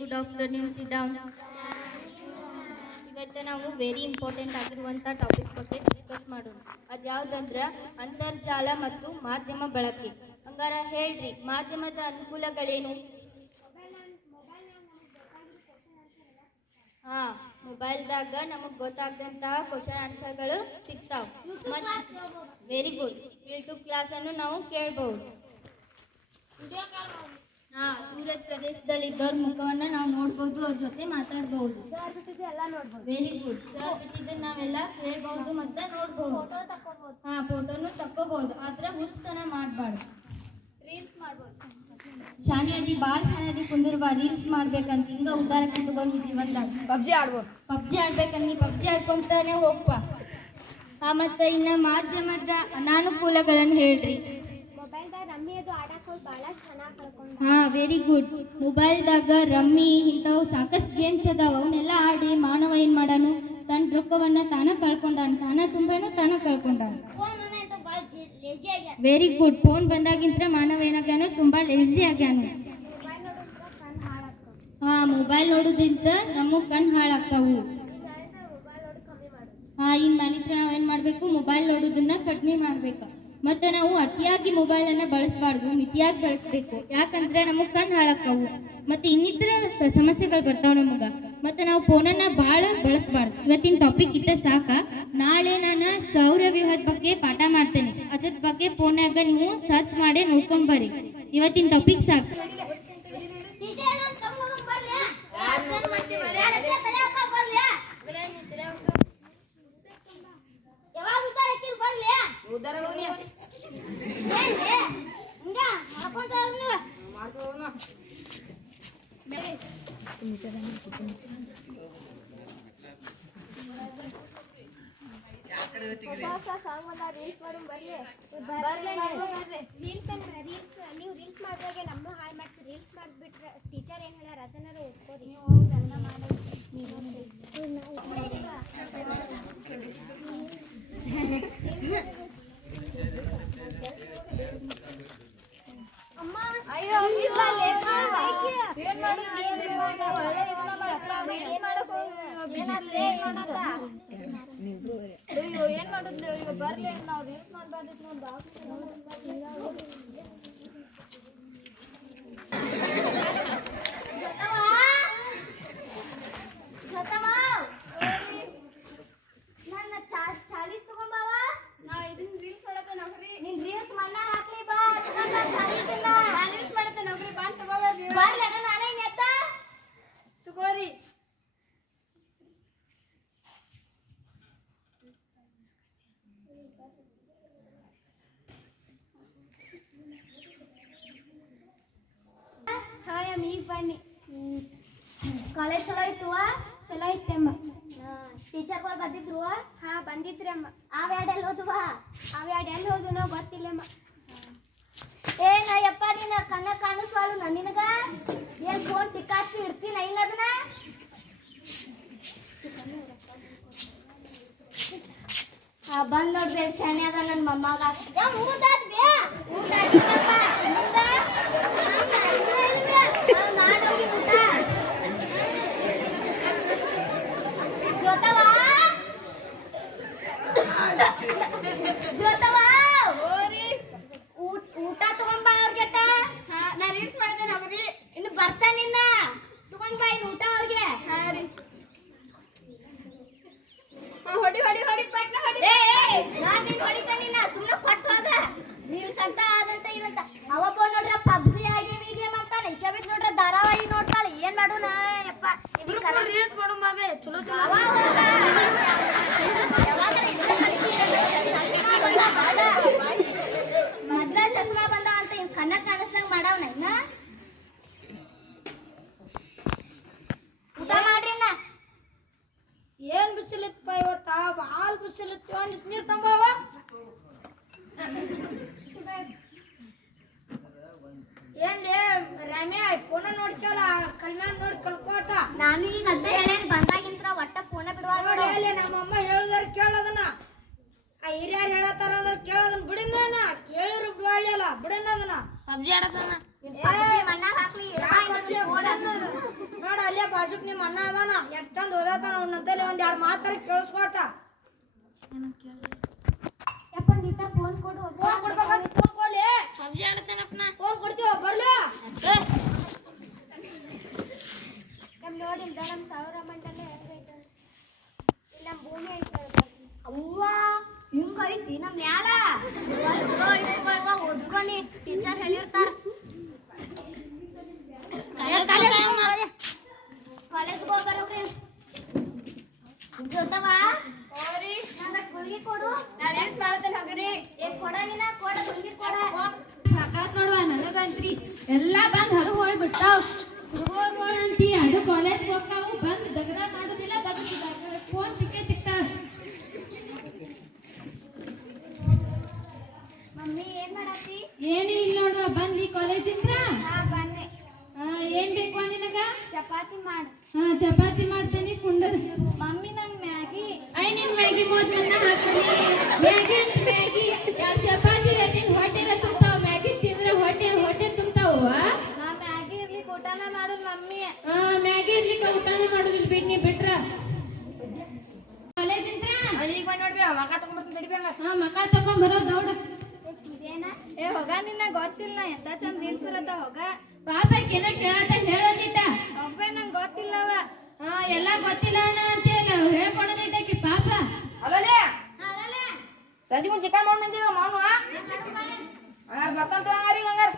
Good afternoon ಸಿಟ್ down ಇವತ್ತು ನಾವು very important ಆಗಿರುವಂಥ ಟಾಪಿಕ್ ಬಗ್ಗೆ ಡಿಸ್ಕಸ್ ಮಾಡೋಣ. ಅದು ಯಾವುದಂದ್ರೆ ಅಂತರ್ಜಾಲ ಮತ್ತು ಮಾಧ್ಯಮ ಬಳಕೆ. ಹಂಗಾರ ಹೇಳ್ರಿ, ಮಾಧ್ಯಮದ ಅನುಕೂಲಗಳೇನು? ಹಾ ಮೊಬೈಲ್ದಾಗ ನಮಗೆ ಗೊತ್ತಾಗದಂತಹ ಕ್ವಶನ್ ಆನ್ಸರ್ಗಳು ಸಿಗ್ತಾವ. ವೆರಿ ಗುಡ್ ಯೂಟ್ಯೂಬ್ ಕ್ಲಾಸನ್ನು ನಾವು ಕೇಳ್ಬಹುದು ಹಾ ದೂರದ ಪ್ರದೇಶದಲ್ಲಿ ಇದ್ದವ್ರ ಮುಖವನ್ನ ನಾವು ನೋಡ್ಬೋದು ಅವ್ರ ಜೊತೆ ಮಾತಾಡ್ಬಹುದು ವೆರಿ ಗುಡ್ ಸರ್ ಬಿಟ್ಟಿದ್ದನ್ನ ನಾವೆಲ್ಲ ಕೇಳ್ಬಹುದು ಮತ್ತೆ ನೋಡ್ಬಹುದು ಹಾ ಫೋಟೋನು ತಕ್ಕೋಬಹುದು ಆದ್ರೆ ಹುಚ್ಚತನ ಮಾಡಬಾರ್ದು. ಶಾನೆ ಅದಿ ಬಾಳ್ ಶಾನೆ ಅದಿ ಕುಂದಿರ್ಬಾ ರೀಲ್ಸ್ ಮಾಡ್ಬೇಕಂತ ಹಿಂಗ ಉದಾಹರಣೆ ತಗೊಂಡು ಜೀವನದಾಗ? ಪಬ್ಜಿ ಆಡ್ಬೋದು. ಪಬ್ಜಿ ಆಡ್ಬೇಕಂತ ನೀ ಪಬ್ಜಿ ಆಡ್ಕೊಂತಾನೆ ಹೋಗ್ಪ ಹಾ ಮತ್ತೆ ಇನ್ನ ಮಾಧ್ಯಮದ ಅನಾನುಕೂಲಗಳನ್ನು ಹೇಳ್ರಿ. ಹಾ ವೆರಿ ಗುಡ್ ಮೊಬೈಲ್ದಾಗ ರಮ್ಮಿ, ಇಂಥವು ಸಾಕಷ್ಟು ಗೇಮ್ಸ್ ಅದಾವ. ಅವನ್ನೆಲ್ಲ ಆಡಿ ಮಾನವ ಏನ್ ಮಾಡಾನು? ತನ್ನ ರೊಕ್ಕವನ್ನ ತಾನ ಕಳ್ಕೊಂಡಾನ. ತಾನ ತುಂಬಾನು ತಾನ ಕಳ್ಕೊಂಡಾನ. ವೆರಿ ಗುಡ್ ಫೋನ್ ಬಂದಾಗಿಂತ್ರ ಮಾನವ ಏನಾಗ್ಯಾನು ತುಂಬಾ ಲೇಜಿ ಆಗ್ಯಾನು. ಕಣ್ಣು ಹಾ, ಮೊಬೈಲ್ ನೋಡೋದ್ರಿಂದ ನಮ್ಮ ಕಣ್ ಹಾಳಾಗ್ತಾವು. ಹಾ, ಇನ್ ಮನಿತ್ರ ನಾವ್ ಏನ್ ಮಾಡ್ಬೇಕು? ಮೊಬೈಲ್ ನೋಡೋದನ್ನ ಕಡಿಮೆ ಮಾಡ್ಬೇಕು. ಮತ್ತೆ ನಾವು ಅತಿಯಾಗಿ ಮೊಬೈಲ್ ಅನ್ನ ಬಳಸಬಾರ್ದು, ಮಿತಿಯಾಗಿ ಬಳಸಬೇಕು. ಯಾಕಂದ್ರೆ ನಮಗೆ ಕಣ್ ಹಾಳಾಕ್ಕವು. ಮತ್ತೆ ಇನ್ನಿತರ ಸಮಸ್ಯೆಗಳು ಬರ್ತಾವ ನಮಗ. ಮತ್ತೆ ನಾವು ಫೋನನ್ನ ಬಹಳ ಬಳಸಬಾರ್ದು. ಇವತ್ತಿನ ಟಾಪಿಕ್ ಇದ್ದ ಸಾಕ, ನಾಳೆ ನಾನು ಸೌರ ವ್ಯೂಹದ ಬಗ್ಗೆ ಪಾಠ ಮಾಡ್ತೇನೆ ಅದ್ರ ಬಗ್ಗೆ ಫೋನ್ಯಾಗ ನೀವು ಸರ್ಚ್ ಮಾಡಿ ನೋಡ್ಕೊಂಡ್ ಬರ್ರಿ ಇವತ್ತಿನ ಟಾಪಿಕ್ ಸಾಕು ಉದ್ದಾರ ಹೋಗ್ನಿ ಮಾಡ್ಕೋನ ಹೊಸ ಹೊಸ ಸಾಂಗ್ ಬಂದ ರೀಲ್ಸ್ ಮಾಡೋಣ ಬರ್ಲಿ ರೀಲ್ಸ್ ಅಂದ್ರೆ ರೀಲ್ಸ್ ನೀವು ರೀಲ್ಸ್ ಮಾಡಿದಾಗೆ ನಮ್ಮ ಹಾಳು ಮಾಡ್ತೀವಿ ರೀಲ್ಸ್ ಮಾಡಿಬಿಟ್ರೆ ಟೀಚರ್ ಏನು ಹೇಳ್ಯಾರ ಅದನ್ನಾರ ಓದ್ಕೋರಿ ಅಮ್ಮ ಅಯ್ಯೋ ಇಲ್ಲ ಲೇಖ ಏನ್ ಅಯ್ಯೋ ಏನ್ ಮಾಡೋದು? ಈಗ ಬರ್ಲಿ ನಾವು ರೀಲ್ಸ್ ಮಾಡ್ಬಾರ್ದಿತ್ತು ನನ್ನ ಚಾಲೀಸ್ ತಗೊಂಬಾವ ನಾವ್ ಇದನ್ನ ರೀಲ್ಸ್ ಮಾಡತ್ತೆ ನೌಕರಿ ನಿನ್ ರೀಲ್ಸ್ ಮಣ್ಣ ಹಾಕ್ಲಿ ಬಾ ತಗೊಂಡ್ ನನ್ ಚಾಲೀಸ್ ಇಲ್ಲ ನಾನ್ ರೀಲ್ಸ್ ಮಾಡತ್ತೆ ನೌಕರಿ ಬಂದ್ ತಗೋಬೇಡ್ರಿ ಬರ್ಲಿ ಅಣ್ಣ ನಾನೇ ನೆತ್ತ ತಗೋರಿ ಹಾಯ್ ಅಮ್ಮ ಈಗ ಬನ್ನಿ ಕಾಲೇಜ್ ಚಲೋ ಇತ್ತು ಚಲೋ ಇತ್ತಮ್ಮ ಟೀಚರ್ಗಳು ಬಂದಿದ್ರು ಹಾ ಬಂದಿದ್ರಮ್ಮ ಅವ ಎರಡು ಎಲ್ಲಿ ಹೋದುವ ಅವ ಎರಡು ಎಲ್ಲಿ ಹೋದುನೋ ಗೊತ್ತಿಲ್ಲಮ್ಮ. ಏ ನಾ ಯಪ್ಪ ನಿನ್ನ ಕಣ್ಣ ಕಾಣಿಸ್ವಾಲು ನಾ ನಿನಗ? ಏನ್ ಫೋನ್ ಟಿಕ್ಕಾಕಿ ಇಡ್ತೀನ ಇಲ್ಲ ಅದನ್ನ? ಬಂದ್ ನೋಡ್ದೆ ಶಾಣೆ ಅದ ನನ್ನ ಮೊಮ್ಮಗ. ಊಟ ಊಟ ಆಯ್ತಪ್ಪ. ಊಟ? ಮಾಡೋಗಿ ಊಟ ಜೋತವಾ ಜೋತವಾ ಊಟ ಊಟ ತಗೊಂಡ್ ಬಾ ಅವ್ರಿಗೆ ಹಾ ನಾ ರೀಲ್ಸ್ ಮಾಡತ್ತೆ ನೌಕರಿ ಇನ್ನು ಬರ್ತಾನಿನ್ನ ತಗೊಂಡ್ ಬಾ ಇನ್ನು ಊಟ ಅವ್ರಿಗೆ ಹಾ ರೀ ಹಾ, ಹೊಡಿ ಹೊಡಿ ಹೊಡಿ ಪಟ್ನ ಹೊಡಿ ಏ ಏ, ನಾನ್ ನಿನ್ ಹೊಡಿತಾನಿನ್ನ ಸುಮ್ನೆ ಕೊಟ್ಟು ಹೋಗ ರೀಲ್ಸ್ ಅಂತ ಅದಂತ ಇದಂತ ಅವ ಫೋನ್ ನೋಡ್ರ ಪಬ್ಜಿ ಆಗಿ ಈ ಗೇಮ್ ಅಂತಾನೆ ಈಕೆ ಬಿದ್ದು ನೋಡ್ರ ಧಾರಾವಾಹಿ ನೋಡ್ತಾಳೆ ಏನ್ ಮಾಡೋಣ ಯಪ್ಪ ಇದಕ್ಕೆ ಕಲ- ರೀಲ್ಸ್ ಮಾಡೋ ಬಾಬೆ ಚಲೋ ಚಲೋ ಅವ ಹೋಗ. ಯಾವಾಗಾರ ಇದ್ನ ಕಲಿಸಿದ್ರೆ ಚಸ್ಮಾ ಬಂದ ಬಾಡ. ಮೊದ್ಲ ಚಸ್ಮಾ ಬಂದ ಅಂತ ಇವ್ ಕಣ್ಣ ಕಾಣಿಸ್ದಂಗ ಮಾಡವ್ನ ಇನ್ನ ಊಟ ಮಾಡ್ರಿ ಅಣ್ಣ. ಏನ್ ಬಿಸಿಲಿತ್ತಪ್ಪ ಇವತ್ತ ಭಾಳ ಬಿಸಿಲಿತ್ತು ಒಂದಿಸ್ ನೀರ್ ತಂಬವ ಏನ್ಲೇ ರಾಮ್ಯ ಫೋನ ನೋಡ್ಕಲ್ಲ ಕಲ್ಮ್ಯಾಗ ನೋಡಿ ಕಲ್ಕೋಟ ನಾನು ಈಗ ಅಂತ ಹೇಳೇನ್ ಬಂದಾಗಿಂತ್ರ ಒಟ್ಟ ಫೋನ ಬಿಡುವಾಗ ನೋಡಿ ಅಲ್ಲಿ ನಮ್ಮಮ್ಮ ಹೇಳಿದಾರ ಕೇಳೋದನ್ನ ಆ ಹಿರಿಯರು ಹೇಳತ್ತಾರ ಅಂದ್ರೆ ಕೇಳೋದನ್ನ ಬಿಡಿನ ಕೇಳಿರು ಬಿಡಲ್ಲ ಬಿಡಿನ ಅದನ್ನ ಪಬ್ಜಿ ಆಡತಾನ ಮಣ್ಣಾಗ ಹಾಕ್ಲಿ ಯಾಕ್ ಪಬ್ಜಿ? ನೋಡ ಬಾಜುಕ್ ನಿಮ್ಮ ಅಣ್ಣ ಅದಾನ? ಎಷ್ಟ್ ಚಂದ ಓದಾತಾನ ಅವನಂತಲ್ಲಿ ಒಂದ್ ಎರಡು ಮಾತಾರ ಕೇಳಿಸ್ಕೊಟ ಯಪ್ಪ ಗೀತಾ ಫೋನ್ ಕೊಡು ಫೋನ್ ಕೊಡ್ಬೇಕಂತ ಫೋನ್ ಕೊಡ್ಲಿ. ಪಬ್ಜಿ ಆಡ್ತೇನಪ್ಪನ? ಫೋನ್ ಕೊಡ್ತೀವ? ಬರ್ಲಿ. ನಮ್ ನೋಡಿಲ್ದ ನಮ್ ಸಾವಿರ ಮಂಡಲ ಹೆಂಗೈತೆ ಇಲ್ಲ ನಮ್ ಭೂಮಿ ಐತೆ ಅವ್ವ ಹಿಂಗೈತಿ ನಮ್ ಮ್ಯಾಲ. ಚಲೋ ಐತಿ ಟೀಚರ್ ಹೇಳಿರ್ತಾರ ಕಾಲೇಜ್ ಹೋಗ್ಬರೋಗ್ರಿ ಜೊತವ ನನ್ನ ಗುಳಿಗೆ ಕೊಡು ನಾವೇನ್ ಮಾಡ್ತೇನೆ ಹೋಗಿರಿ ಏ ಕೊಡ ನೀನ ಕೊಡ ಗುಳಿಗೆ ಕೊಡ ಸಾಕಾತ್ ನೋಡುವ ನನಗಂತ್ರಿ ಎಲ್ಲಾ ಬಂದ್ ಹೊರಗೆ ಹೋಗ್ಬಿಟ್ಟಾವ್ ಹುಡುಗರು ನೋಡಂತಿ ಅದು ಕಾಲೇಜ್ ಹೋಗ್ತಾವು ಬಂದ್ ದಗದ ಮಾಡೋದಿಲ್ಲ ಬಗ್ಗಿಸಿದಾಗ ಫೋನ್ ಸಿಕ್ಕೇ ಸಿಗ್ತಾಳ ಮಮ್ಮಿ ಏನ್ ಮಾಡತ್ತಿ ಏನು ಇಲ್ಲ ನೋಡುವ ಬಂದ್ ಈ ಕಾಲೇಜಿಂದ ಹಾ ಬನ್ನಿ ಏನ್ ಬೇಕು ನಿನಗ ಚಪಾತಿ ಮಾಡು ಹಾ ಚಪಾತಿ ಮಾಡ್ತೇನಿ ಕುಂಡರ್. ಮಮ್ಮಿ ನಂಗ್ ಮ್ಯಾಗಿ. ಐ ನಿನ್ ಮ್ಯಾಗಿ ಮೂವತ್ ಮಣ್ಣ ಹಾಕ್ತೀನಿ. ಮ್ಯಾಗಿ ಅಂತ ಮ್ಯಾಗಿ. ಎರಡು ಚಪಾತಿ ತಿಂದ್ ಹೊಟ್ಟೆ ತುಂಬ್ತಾವ. ಮ್ಯಾಗಿ ತಿಂದ್ರೆ ಹೊಟ್ಟೆ ಹೊಟ್ಟೆ ತುಂಬ್ತಾವ ನಾ ಮ್ಯಾಗಿ ಇರ್ಲಿಕ್ಕೆ ಊಟನ ಮಾಡೋದು ಮಮ್ಮಿ. ಆ, ಮ್ಯಾಗಿ ಇರ್ಲಿಕ್ಕೆ ಊಟನೂ ಮಾಡೋದಿಲ್ಲ ಬಿಡ್ ನೀ ಬಿಟ್ರ. ಕಾಲೇಜಿಂದ ಈಗ ಬಂದ್ ನೋಡ್ಬಿ ಮಗ ತಗೊಂಡ್ಬರ್ತೀನಿ ತಡಿಬಿ ಹಂಗ ಹಾ ಮಕ ತಕೊಂಬರೋ ದೌಡ. ಇದೇನ ಏ ಹೋಗ ನಿನ್ನ ಗೊತ್ತಿಲ್ಲ ನಾ ಎಂತ ಚಂದ ರೀಲ್ಸ್ ಇರತ್ತ ಹೋಗ. ಪಾಪಕ್ಕೆ ಏನೋ ಕೇಳತ್ತ ಹೇಳೋದಿದ್ದ ಒಬ್ಬೇ ನಂಗೆ ಗೊತ್ತಿಲ್ಲವ ಹಾ ಎಲ್ಲ ಗೊತ್ತಿಲ್ಲ ಅಣ್ಣ ಅಂತೀಯಲ್ಲ ಹೇಳ್ಕೊಡೋದಿದ್ದಕ್ಕೆ ಪಾಪ ಅಲ್ಲಲೇ ಸಂಜೆ ಒಂದು ಚಿಕನ್ ಮಾಡಿ ಬಂದಿರ ಮಾಡು ಹಂಗಾರ ಬರ್ತಾನ ಹಂಗಾರಿ ಹಂಗಾರ.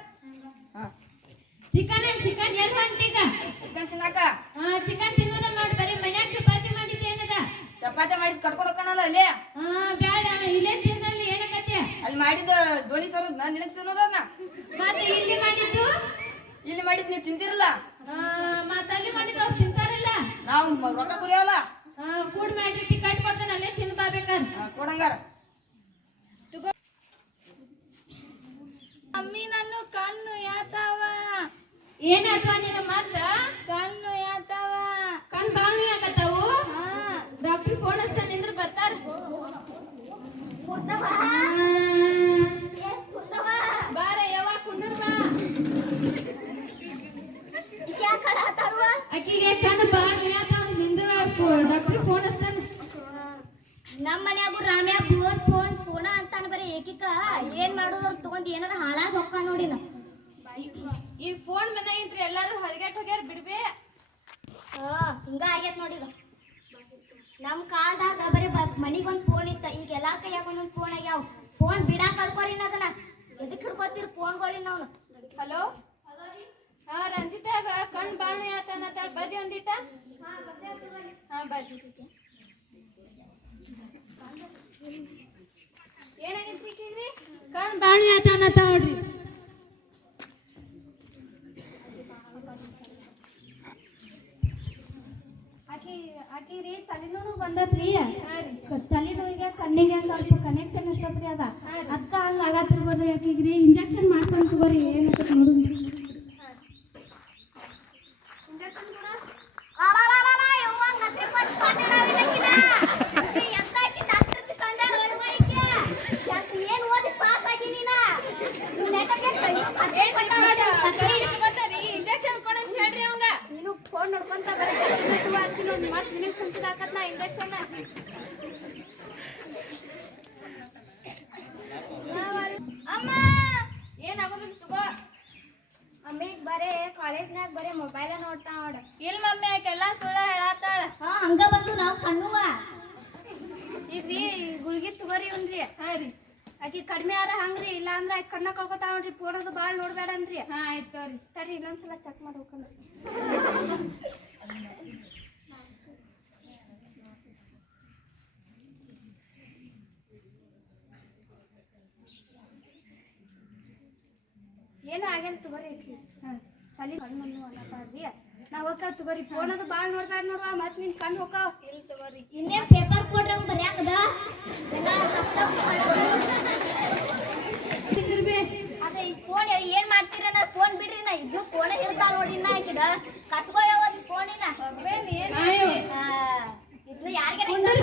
Chicken chicken? ಎಲ್ಲ ಹೊಂಟೀಗ? ಚಿಕನ್ ತಿನ್ನಾಕ? ಹಾ ಚಿಕನ್ ತಿನ್ನೋದ ಮಾಡಿ ಬರೀ ಮನ್ಯಾಗ ಚಪಾತಿ ಮಾಡಿದ್ದೆ ಏನದ? ಚಪಾತಿ ಮಾಡಿದ್ ಕರ್ಕೊಂಡು ಹೋಗ್ಕಣಲ್ಲ ಅಲ್ಲಿ? ಬೇಡ ಬ್ಯಾಡ ಇಲ್ಲೇ ತಿನ್ನಲ್ಲಿ ಏನಕತ್ತೆ ಅಲ್ಲಿ ಮಾಡಿದ ಧ್ವನಿ ಸರೋದ್ ನಾನು ನಿನಗೆ ತಿನ್ನೋದನ್ನ ಮತ್ತೆ ಇಲ್ಲಿ ಮಾಡಿದ್ದು? ಇಲ್ಲಿ ಮಾಡಿದ್ ನೀವು ತಿಂತಿರಲ್ಲ? ಆ, ಮತ್ತೆ ಅಲ್ಲಿ ಮಾಡಿದ್ದು ಅವ್ರು ತಿಂತಾರಲ್ಲ? ನಾವು ರೊಕ್ಕ ಕುಡಿಯೋಲ್ಲ? ಕೂಡ ಮಾಡ್ರಿ ಟಿಕೆಟ್ ಕೊಡ್ತಾನೆ ಅಲ್ಲೇ ತಿನ್ ಬಾಬೇಕಾರ್ ಕೊಡಂಗಾರ. ಮಮ್ಮಿ ನನ್ನ ಕಣ್ಣು ಯಾತಾವ. ಏನಾತ್ವಾ ನಿನ್ನ ಮತ್ತ ಕಣ್ಣು ಯಾತಾವ. ಕಣ್ ಬಾಳ್ನು ಯಾಕತ್ತಾವು ಡಾಕ್ಟರ್ ಫೋನ್ ಹಚ್ತಾನೆ ನಿಂದ್ರ ಬರ್ತಾರ. ಪುರ್ತವ ಎಸ್ ಪುರ್ತವ ಬಾರ ಯವ್ವ ಕುಂಡ್ರ ಬಾ. ಇಕ್ಯಾ ಕಳ ಅಕ್ಕಿಗೆ ಕಣ್ ಬಾಳ್ನು ಯಾಕತ್ತಾವ ನಿಂದ್ರ ಡಾಕ್ಟರ್ ಫೋನ್ ಹಚ್ತಾನ. ನಮ್ಮ ಮನ್ಯಾಗು ರಾಮ್ಯ ಏನ್ ಮಾಡೋದು ಅವ್ರ್ ತಗೊಂಡ್ ಏನಾರ ಹಾಳಾಗ್ ಹೊಕ್ಕ ನಾ. ಈ ಫೋನ್ ಮನ್ಯಾಗಿಂತ್ರಿ ಎಲ್ಲಾರು ಹದಗೆಟ್ ಹೋಗ್ಯಾರ ಬಿಡ್ಬೇ. ಹಾ ಹಿಂಗ ನೋಡಿ ಇದು ನಮ್ ಕಾಲದಾಗ ಬರೀ ಮನಿಗೊಂದ್ ಫೋನ್ ಇತ್ತ ಈಗ ಎಲ್ಲಾ ಕೈಯಾಗ ಒಂದೊಂದ್ ಫೋನ್ ಆಗ್ಯಾವ. ಫೋನ್ ಬಿಡಾಕ್ ಕಳ್ಕೊರಿ ಅದನ್ನ. ಎದಕ್ ಹಿಡ್ಕೊತೀರ್ ಫೋನ್ ಗೋಳಿ ಅವ್ನು? ಹಲೋ? ಹಾ ರಂಜಿತಾಗ ಕಣ್ ಬಾಳ್ನು ಯಾತನತ್ತಾಳ ಬರ್ರಿ ಒಂದಿಟ್ಟ ಹಾ ಬರ್ರಿ. ಕಣ್ ಬಾಣಿ ಯಾತನತ್ತಾಳ ನೋಡ್ರಿ. ಆಕಿ ಆಕಿರಿ ತಲೆನೋವು ಬಂದತ್ರಿ ಹಾ ರೀ ತಲೆನೋವಿಗೆ ಕಣ್ಣಿಗೆ ಸ್ವಲ್ಪ ಕನೆಕ್ಷನ್ ಇರ್ತದ್ರಿ ಅದ. ರೀ. ಅದಕ್ಕ ಹಂಗ ಆಗತ್ತಿರ್ಬೋದ್ರಿ ಆಕಿಗ್ರಿ ಇಂಜೆಕ್ಷನ್ ಮಾಡ್ಕೊಂಡು ತಗೋರಿ ಏನಂತ ನೋಡು ಏನ್ ಓದಿ ಪಾಸ್ ಆಗಿ ನೀನ ಇಂಜೆಕ್ಷನ್ ಕೊಡಂತ ಹೇಳ್ರಿ ಅವಂಗ ನೀನು ಫೋನ್ ನೋಡ್ಕೊಂತ ಬರೀ ಮತ್ತೆ ನಿನಗೆ ಸುಮ್ಸಿಗೆ ಹಾಕತ್ನ ಇಂಜೆಕ್ಷನ್ ಅಮ್ಮ ಏನಾಗೋದಿಲ್ಲ ತಗೋ ಅಮ್ಮಿಗ್ ಬರೇ ಕಾಲೇಜ್ನಾಗ ಬರೇ ಮೊಬೈಲ್ ನೋಡ್ತಾ ನೋಡ. ಇಲ್ಲ ಮಮ್ಮಿ ಆಕೆಲ್ಲ ಸುಳ್ಳ ಹೇಳತ್ತಾಳ. ಹಾ ಹಂಗ ಬಂದು ನಾವು ಕಣ್ಣುವ. ಇದ್ರಿ ಗುಳ್ಗಿ ತಗೋರಿ ಒಂದ್ರಿ ಹಾ ರೀ. ಆಕಿ ಕಡಿಮೆ ಆರ ಹಂಗ್ರಿ ಇಲ್ಲ ಅಂದ್ರೆ ಆಕಿ ಕಣ್ಣ ಕಳ್ಕೊತಾ ನೋಡ್ರಿ ಫೋನದು ಭಾಳ ನೋಡ್ಬೇಡನ್ರಿ ಹಾ ಆಯ್ತು ತಗೋರಿ. ತಡ್ರಿ ಇನ್ನೊಂದ್ಸಲ ಚೆಕ್ ಮಾಡಿ ಹೋಗ್ಕೊಂಡು ಏನು ಆಗಲ್ಲ ತಗೋರಿ ತಲೆ ಕಣ್ಣು ಅನ್ನಪ್ಪಾರ್ರಿ ನಾವು ಹೋಗ್ತಾವ ತಗೋರಿ ಫೋನ್ ಅದು ಭಾಳ ನೋಡ್ಬೇಡ ನೋಡುವ ಮತ್ತೆ ನಿನ್ ಕಣ್ಣು ಹೋಗ ಇಲ್ಲಿ ತಗೋರಿ. ಇನ್ನೇನ್ ಪೇಪರ್ ಕೊಡ್ರಿ ಅವ್ನು ಬರ್ಯಾಕದ ಅದೇ ಈ ಫೋನ್ ಏನ್ ಮಾಡ್ತೀರ ನಾ ಫೋನ್ ಬಿಡ್ರಿ ನಾ ಇದ್ನು ಫೋನ್ ಹಿಡ್ತಾ ನೋಡಿ ನಾ ಆಕಿದ ಕಸ್ಬೋ ಯಾವತ್ ಫೋನಿನ ಇದ್ನು ಯಾರಿಗೆ ಕುಂದ್ರ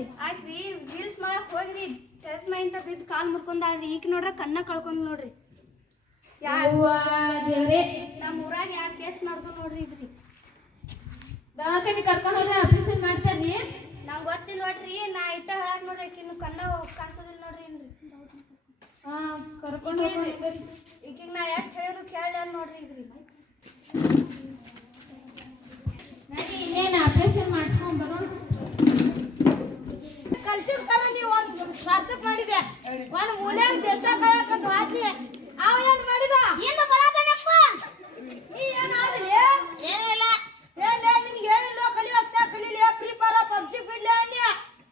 ರೀ ಆಕ್ರಿ ರೀಲ್ಸ್ ಮಾಡಕ್ ಹೋಗ್ರಿ. ಟೆರೆಸ್ ಮೈಂತ ಬಿದ್ದು ಕಾಲ್ ಮುರ್ಕೊಂಡ್ರಿ ಈಗ ನೋಡ್ರ ಕಣ್ಣ ಕಳ್ಕೊಂಡ್ ನೋಡ್ರಿ. ನಮ್ಮ ಊರಾಗ ಯಾರು ಕೇಸ್ ಮಾಡ್ದು ನೋಡ್ರಿ ಇದ್ರಿ. ದವಾಖಾನೆ ಕರ್ಕೊಂಡು ಹೋದ್ರೆ ಆಪರೇಷನ್ ಮಾಡ್ತಾರ್ರಿ ನಂಗೆ ಗೊತ್ತಿಲ್ಲ ನೋಡ್ರಿ. ನಾ ಇಟ್ಟ ಹೇಳಕ್ ನೋಡ್ರಿ ಆಕಿನ್ನು ಕಣ್ಣ ಕಾಣಿಸೋದಿಲ್ಲ ನೋಡ್ರಿ ಹಾ ಕರ್ಕೊಂಡು ಹೋಗ್ರಿ ಈಗಿನ ನಾ ಎಷ್ಟು ಹೇಳಿದ್ರು ಕೇಳ ನೋಡ್ರಿ ಇದ್ರಿ. ಇನ್ನೇನು ಆಪರೇಷನ್ ಮಾಡ್ಕೊಂಡು ಬರೋಣ ಕಲ್ಸಿದ ಕಾಲ ನೀವು ಒಂದು ಸಾರ್ಥಕ್ ಮಾಡಿದೆ ಒಂದು ಮೂಲ್ಯಾಗ ದೇಶ ಕಾಯಕಂತ ವಾದ್ನಿ ಅವ ಏನ್ ಮಾಡಿದ? ಏನು ಬರತಾನಪ್ಪ ನೀ ಏನಾದ್ರಿ ಏನೂ ಇಲ್ಲ. ಏನೇ ನಿನ್ಗೆ ಏನಿಲ್ಲ ಕಲಿ ಅಷ್ಟೇ ಕಲೀಲಿ. ಫ್ರೀ ಫೈರ್ ಪಬ್ಜಿ ಬಿಡ್ಲಿ ಅನ್ಯ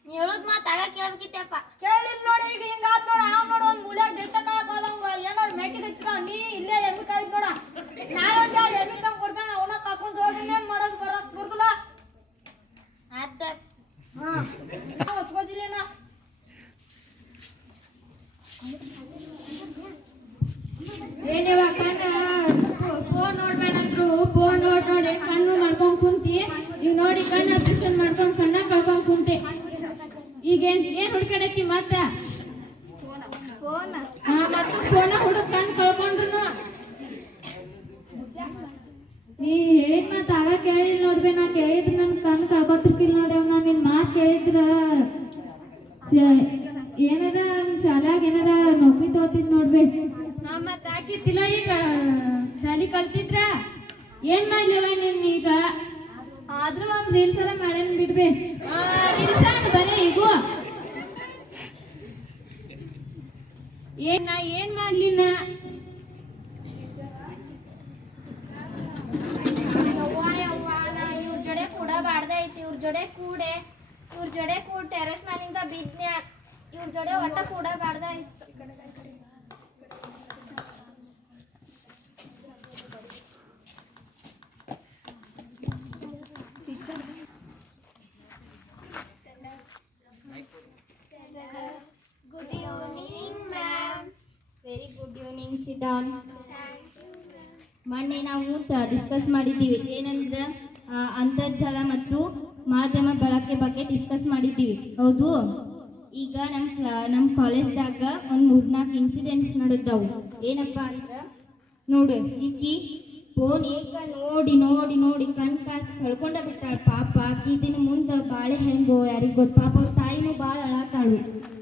ನೀ ಹೇಳುದ್ ಮಾತಾಗ ಕೇಳ್ಬೇಕಿತ್ತಪ್ಪ. ಕೇಳಿಲ್ಲ ನೋಡಿ ಈಗ ಹಿಂಗಾತ್ ನೋಡ. ಅವ್ ನೋಡು ಒಂದು ಮೂಲ್ಯಾಗ ದೇಶ ಕಾಯಕ ಹೋದಂಗ. ಏನಾರು ಮೆಟ್ಟಿಗೆ ಹಚ್ಚಿದ? ನೀ ಇಲ್ಲೇ ಎಮ್ಮಿ ಕಾಯ್ದು ನೋಡ. ನಾನು ಒಂದು ಎರಡು ಎಮ್ಮಿ ತಂಗ್ ಕೊಡ್ತಾನೆ ಅವನ ಕಾಕೊಂಡ್ ಹೋಗಿ ಏನ್ ಮಾಡೋದು ಬರಕ್ ಬರ್ದಲ್ಲ. ಆತ ಹಾ. ಹಚ್ಕೋದಿಲ್ಲ ಫೋನ್ ನೋಡ್ ನೋಡಿ ಕಣ್ಣು ಮಾಡ್ಕೊಂಡ್ ಕುಂತಿ. ನೀವು ನೋಡಿ ಕಣ್ಣು ಆಪರೇಷನ್ ಮಾಡ್ಕೊಂಡ್ ಕಣ್ಣ ಕಳ್ಕೊಂಡ್ ಕುಂತಿ. ಈಗ ಏನ್ ಏನ್ ಹುಡ್ಕಾಡೈತಿ ಮತ್ತ? ಹಾ, ಮತ್ತು ಫೋನ ಹುಡುಕ್ ಕಣ್ ಕಳ್ಕೊಂಡ್ರು ನೀ ಹೇಳಿದ ಮಾತು ಆಗ ಕೇಳಿಲ್ಲ ನೋಡ್ಬೆ, ನಾ ಕೇಳಿದ್ರ ನನ್ ಕಣ್ ಕಳ್ಕೊತಿರ್ಕಿಲ್ಲ ನೋಡ್ಯವ್ ನಾ ನಿನ್ ಮಾತು ಕೇಳಿದ್ರ ಸ- ಏನಾರ ಶಾಲ್ಯಾಗ ಏನಾರ ನೌಕರಿ ತಗೋತಿದ್ ನೋಡ್ಬೆ ಹಾ ಮತ್ತ ಹಾಕಿತ್ತಿಲ್ಲ ಈಗ? ಶಾಲಿ ಕಲ್ತಿದ್ರ? ಏನ್ ಮಾಡ್ಲಿವ ನೀನ್ ಈಗ? ಆದ್ರೂ ಒಂದ್ ರೀಲ್ಸ್ ಎಲ್ಲ ಮಾಡೇನ್ ಬಿಡ್ಬೆ. ನಿಲ್ಸಾಣ ಬರೀ ಈಗ. ಏನ್ ನಾ ಏನ್ ಮಾಡ್ಲಿಲ್ಲ ಯವ್ವ ಯವ್ವ, ನಾ ಇವ್ರ ಜೊಡೆ ಕೂಡ ಇವ್ರ ಜೋಡೆ ಕೂಡೆ. ಟೆರೆಸ್ ಮ್ಯಾಲಿಂದ ಬಿದ್ನ್ಯಾ? ಇವ್ರ ಜೊಡೆ ಒಟ್ಟ ಕೂಡ ಬಾಡ್ದ ಐತಿ. ನಾವು ಡಿಸ್ಕಸ್ ಮಾಡಿದ್ದೀವಿ. ಏನಂದ್ರೆ ಅಂತರ್ಜಾಲ ಮತ್ತು ಮಾಧ್ಯಮ ಬಳಕೆ ಬಗ್ಗೆ ಡಿಸ್ಕಸ್ ಮಾಡಿದ್ದೀವಿ. ಹೌದು? ಈಗ ನಮ್ಮ ನಮ್ಮ ಕಾಲೇಜ್ದಾಗ ಒಂದು ಮೂರ್ನಾಲ್ಕು ಇನ್ಸಿಡೆಂಟ್ಸ್ ನಡೆದವು ಏನಪ್ಪಾ ಅಂದ್ರೆ, ನೋಡು, ಈಕಿ ಫೋನ್ ಏಕ ನೋಡಿ ನೋಡಿ ನೋಡಿ ಕಣ್ ಕಾಸು ಕಳ್ಕೊಂಡ ಬಿಟ್ಟಾಳ. ಪಾಪ ಆಕಿದಿನ ಮುಂದೆ ಬಾಳೆ ಹೆಂಗೋ, ಯಾರಿಗೆ ಗೊತ್ತು? ಪಾಪ ಅವ್ರ ತಾಯಿನೂ ಭಾಳ ಅಳತಾಳು.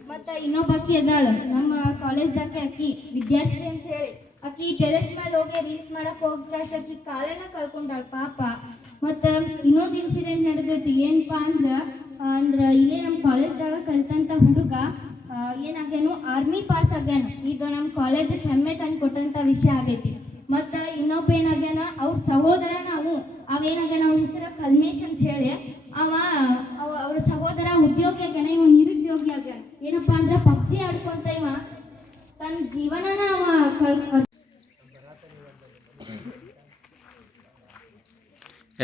ಮತ್ತ ಇನ್ನೊಬ್ಬಾಕಿ ಅದಾಳು. ನಮ್ಮ ಕಾಲೇಜ್ದಾಗ ಆಕಿ ವಿದ್ಯಾಶ್ರೀ ಅಂತ ಹೇಳಿ. ಆಕಿ ಟೆರೆಸ್ ಮೇಲೆ ಹೋಗಿ ರೀಲ್ಸ್ ಮಾಡಕ್ ಹೋಗ್ತಾ ಆಕಿ ಕಾಲೇನ ಕಳ್ಕೊಂಡಾಳ ಪಾಪ. ಮತ್ತ ಇನ್ನೊಂದು ಇನ್ಸಿಡೆಂಟ್ ನಡೆದೈತಿ. ಏನಪ್ಪಾ ಅಂದ್ರ ಅಂದ್ರ ಇಲ್ಲೇ ನಮ್ಮ ಕಾಲೇಜ್ದಾಗ ಕಲ್ತಂತ ಹುಡುಗ ಏನಾಗ್ಯಾನು ಆರ್ಮಿ ಪಾಸ್ ಆಗ್ಯಾನ. ಇದು ನಮ್ಮ ಕಾಲೇಜಿಗೆ ಹೆಮ್ಮೆ ತಂದು ಕೊಟ್ಟಂತ ವಿಷಯ ಆಗೈತಿ ಮತ್ತ ಇನ್ನೊಬ್ಬ ಏನಾಗ್ಯಾನ ಅವ್ರ ಸಹೋದರ ನಾವು ಅವೇನಾಗ್ಯಾನ ಅವ್ನ ಹೆಸರು ಕಲ್ಮೇಶ್ ಅಂತ ಹೇಳಿ ಅವ ಅವ ಅವ್ರ ಸಹೋದರ ಉದ್ಯೋಗಿ ಆಗ್ಯಾನ ಇವ ನಿರುದ್ಯೋಗಿ ಆಗ್ಯಾನ ಏನಪ್ಪಾ ಅಂದ್ರ ಪಬ್ಜಿ ಆಡ್ಕೊಂತ ಇವ ತನ್ನ ಜೀವನನ ಅವ ಕಳ್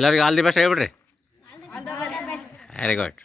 ಎಲ್ಲರಿಗೂ all the best ಹೇಳ್ಬಿಡ್ರಿ. Very good